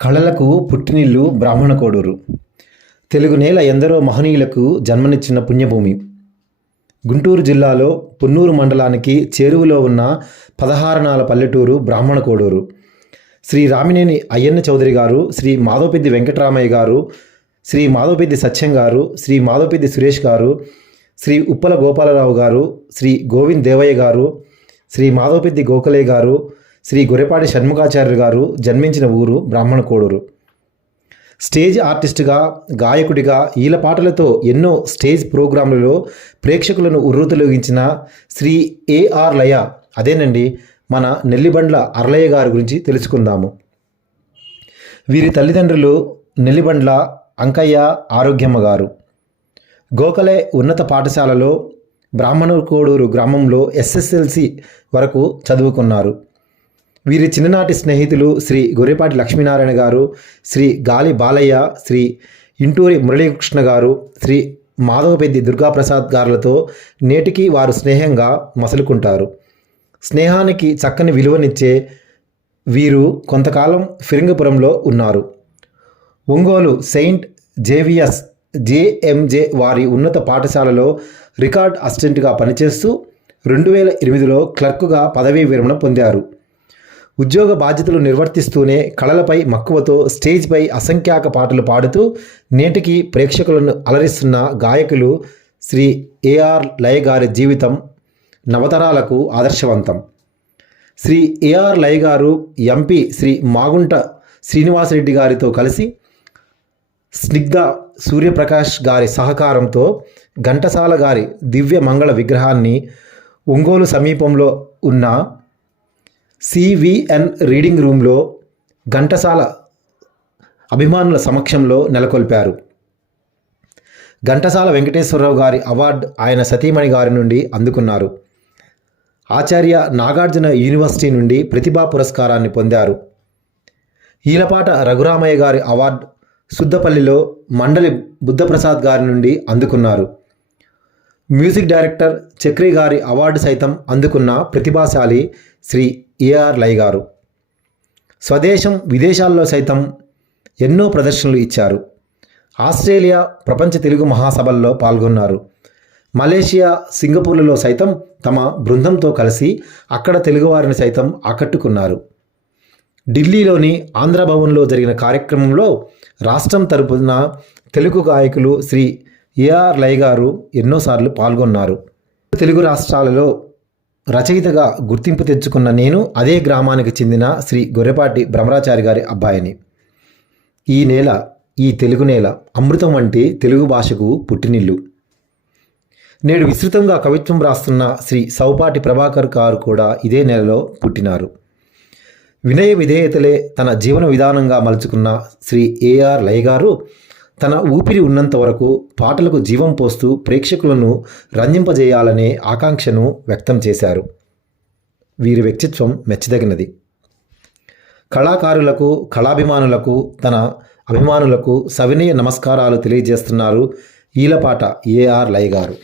కళలకు పుట్టినిల్లు బ్రాహ్మణ కోడూరు తెలుగు నేల ఎందరో మహనీయులకు జన్మనిచ్చిన పుణ్యభూమి. గుంటూరు జిల్లాలో పున్నూరు మండలానికి చేరువలో ఉన్న పదహారనాల పల్లెటూరు బ్రాహ్మణ కోడూరు శ్రీ రామినేని అయ్యన్న చౌదరి గారు శ్రీ మాధవపెద్ది వెంకటరామయ్య గారు శ్రీ మాధవపెద్ది సత్యం గారు శ్రీ మాధవపెద్ది సురేష్ గారు శ్రీ ఉప్పల గోపాలరావు గారు శ్రీ గోవింద్ దేవయ్య గారు శ్రీ మాధవపెద్ది గోఖలే గారు శ్రీ గొర్రెపాటి షణ్ముఖాచార్యులు గారు జన్మించిన ఊరు బ్రాహ్మణ కోడూరు. స్టేజ్ ఆర్టిస్టుగా గాయకుడిగా ఈల పాటలతో ఎన్నో స్టేజ్ ప్రోగ్రాంలలో ప్రేక్షకులను ఉర్రూతలొగించిన శ్రీ ఏఆర్ లయ అదేనండి మన నెల్లిబండ్ల అర్లయ్య గారి గురించి తెలుసుకుందాము. వీరి తల్లిదండ్రులు నెల్లిబండ్ల అంకయ్య ఆరోగ్యమ్మ గారు. గోఖలే ఉన్నత పాఠశాలలో బ్రాహ్మణ కోడూరు గ్రామంలో ఎస్ఎస్ఎల్సి వరకు చదువుకున్నారు. వీరి చిన్ననాటి స్నేహితులు శ్రీ గొర్రెపాటి లక్ష్మీనారాయణ గారు శ్రీ గాలి బాలయ్య శ్రీ ఇంటూరి మురళీకృష్ణ గారు శ్రీ మాధవపెద్ది దుర్గాప్రసాద్ గారులతో నేటికి వారు స్నేహంగా మసలుకుంటారు. స్నేహానికి చక్కని విలువనిచ్చే వీరు కొంతకాలం ఫిరింగపురంలో ఉన్నారు. ఒంగోలు సెయింట్ జేవియస్ జేఎంజే వారి ఉన్నత పాఠశాలలో రికార్డ్ అసిస్టెంట్గా పనిచేస్తూ రెండు వేల ఎనిమిదిలో క్లర్కుగా పదవీ విరమణ పొందారు. ఉద్యోగ బాధ్యతలు నిర్వర్తిస్తూనే కళలపై మక్కువతో స్టేజ్పై అసంఖ్యాక పాటలు పాడుతూ నేటికి ప్రేక్షకులను అలరిస్తున్న గాయకులు శ్రీ ఏఆర్ లయ గారి జీవితం నవతరాలకు ఆదర్శవంతం. శ్రీ ఏఆర్ లయ గారు ఎంపీ శ్రీ మాగుంట శ్రీనివాసరెడ్డి గారితో కలిసి స్నిగ్ధ సూర్యప్రకాష్ గారి సహకారంతో ఘంటసాల గారి దివ్య మంగళ విగ్రహాన్ని ఒంగోలు సమీపంలో ఉన్న సివిఎన్ రీడింగ్ రూమ్లో ఘంటసాల అభిమానుల సమక్షంలో నెలకొల్పారు. ఘంటసాల వెంకటేశ్వరరావు గారి అవార్డు ఆయన సతీమణి గారి నుండి అందుకున్నారు. ఆచార్య నాగార్జున యూనివర్సిటీ నుండి ప్రతిభా పురస్కారాన్ని పొందారు. ఈలపాట రఘురామయ్య గారి అవార్డు సుద్దపల్లిలో మండలి బుద్ధప్రసాద్ గారి నుండి అందుకున్నారు. మ్యూజిక్ డైరెక్టర్ చక్రి గారి అవార్డు సైతం అందుకున్న ప్రతిభాశాలి శ్రీ ఏఆర్ లై గారు. స్వదేశం విదేశాల్లో సైతం ఎన్నో ప్రదర్శనలు ఇచ్చారు. ఆస్ట్రేలియా ప్రపంచ తెలుగు మహాసభల్లో పాల్గొన్నారు. మలేషియా సింగపూర్లలో సైతం తమ బృందంతో కలిసి అక్కడ తెలుగువారిని సైతం ఆకట్టుకున్నారు. ఢిల్లీలోని ఆంధ్రభవన్లో జరిగిన కార్యక్రమంలో రాష్ట్రం తరపున తెలుగు గాయకులు శ్రీ ఏఆర్ లై గారు ఎన్నోసార్లు పాల్గొన్నారు. తెలుగు రాష్ట్రాలలో రచయితగా గుర్తింపు తెచ్చుకున్న నేను అదే గ్రామానికి చెందిన శ్రీ గొర్రెపాటి భ్రమరాచారి గారి అబ్బాయిని. ఈ నేల ఈ తెలుగు నేల అమృతం వంటి తెలుగు భాషకు పుట్టినిల్లు. నేడు విస్తృతంగా కవిత్వం రాస్తున్న శ్రీ సౌపాటి ప్రభాకర్ గారు కూడా ఇదే నెలలో పుట్టినారు. వినయ విధేయతలే తన జీవన విధానంగా మలుచుకున్న శ్రీ ఏఆర్ లయ గారు తన ఊపిరి ఉన్నంత వరకు పాటలకు జీవం పోస్తూ ప్రేక్షకులను రంజింపజేయాలనే ఆకాంక్షను వ్యక్తం చేశారు. వీరి వ్యక్తిత్వం మెచ్చదగినది. కళాకారులకు కళాభిమానులకు తన అభిమానులకు సవినయ నమస్కారాలు తెలియజేస్తున్నారు ఈలపాట ఏఆర్ లయ గారు.